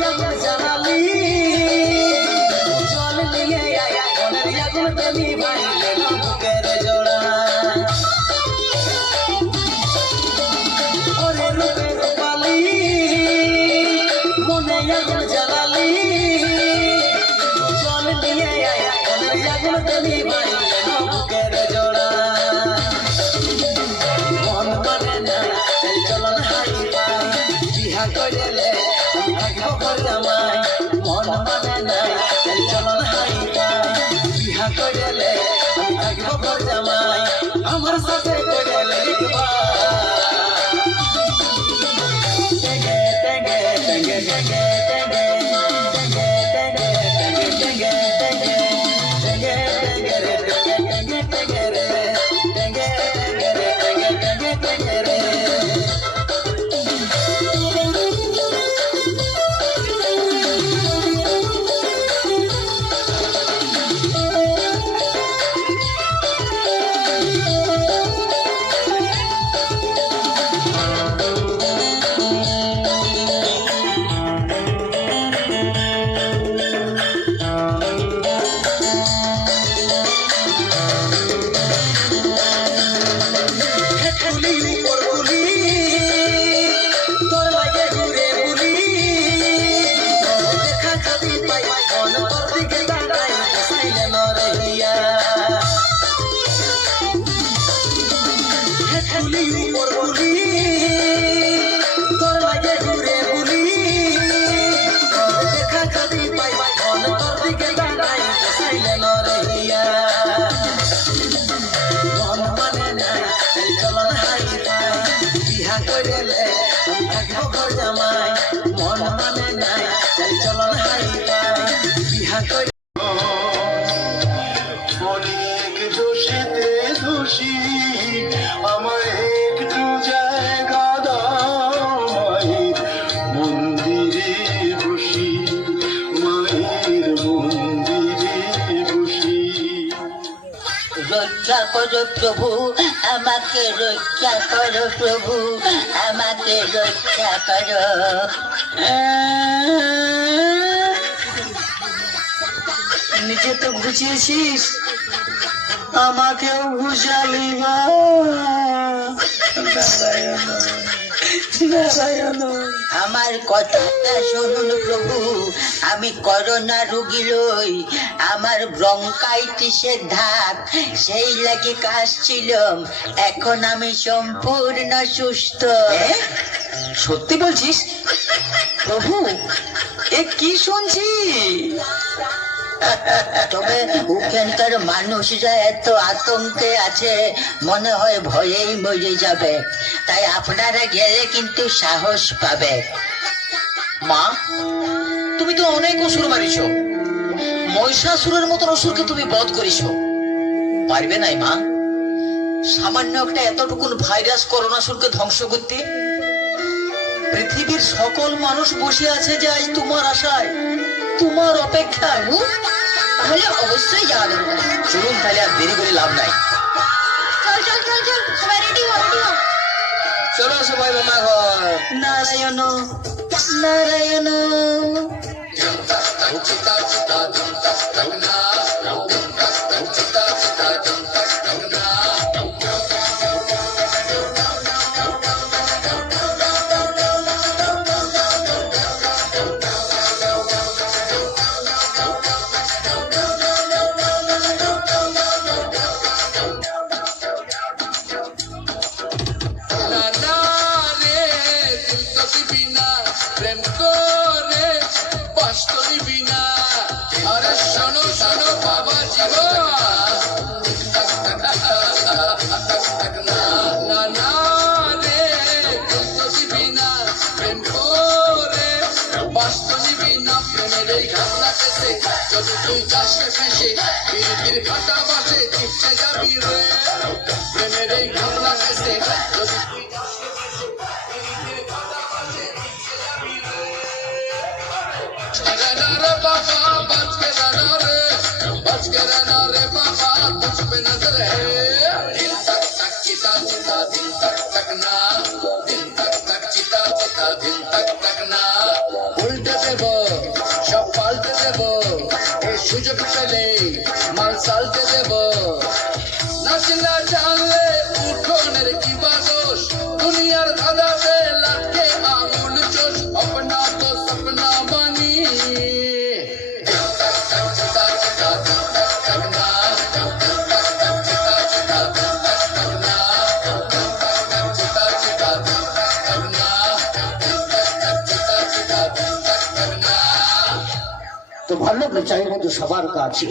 আগুন জ্বালালি জল নিয়ে আয় মনের আগুন তুমি ভাইলে না বুকের জোড়া ওরে রূপে রূপালি মনে আগুন জ্বালালি জল নিয়ে আয় মনের আগুন তুমি ভাইলে না বুকের জোড়া মন মানে না চলন হাই পাই বিহা কইলে আমি থাকবো ঘর জামাই মন মানে না চলন হাই পাই বিহা কইলে আমি থাকবো ঘর জামাই আমার সাথে কইলে লিখবা টেগে টেগে টেগে টেগে টেগে মন মানে নাই চলন হাই পাই বিহা কই অনেক দোষীতে দোষী আমার একটু জায়গা দাও মায়ের মন্দিরে বসি মায়ের মন্দিরে বসি রক্ষা করো প্রভু আমাকে রক্ষা করো প্রভু আমাকে রক্ষা করো নিজে তো বুঝিয়েছিস আমাকেও বুঝালি আমার কথাটা শুনুন প্রভু আমি করোনা রোগী লই আমার ব্রঙ্কাইটিসের ধাক সেই লাগে কাশছিলাম এখন আমি সম্পূর্ণ সুস্থ সত্যি বলছিস প্রভু এ কি শুনছি তবে ওখানকার মানুষরা এত আতঙ্কে আছে মনে হয় ভয়েই মরে যাবে তাই আপনারা গেলে কিন্তু সাহস পাবে মা তুমি তো অনেক অসুর মারিছ মহিষাসুরের মতন অসুরকে তুমি বধ করিছ পারবে নাই মা সামান্য একটা এতটুকুন ভাইরাস করোনাসুরকে ধ্বংস করতে পৃথিবীর সকল মানুষ বসে আছে যে আজ তোমার আশায় তোমার অপেক্ষায় তাহলে অবশ্যই যাওয়া দরকার চলুন তাহলে আর দেরি করে লাভ নাই চল চল চল চল সবাই রেডি হও চলো সবাই মামা ঘর নারায়ণ নারায়ণ যদি তুই চাষে ফেসে পীর কাটা বাসে চিপসে যাবি রে প্রেমের এই ঘটনা ফেসে যদি তুই বাবা बच के रहना रे बाबा तुझ पे नजर है दिल तक तक चिता चिता दिल तक तक ना दिल तक तक चिता चिता दिल तक तक ना उल्टे से दुनियार धागा पे लटके आंगुल चोर अपना तो सपना बनी তো ভালো চাই মতো সবার কাছে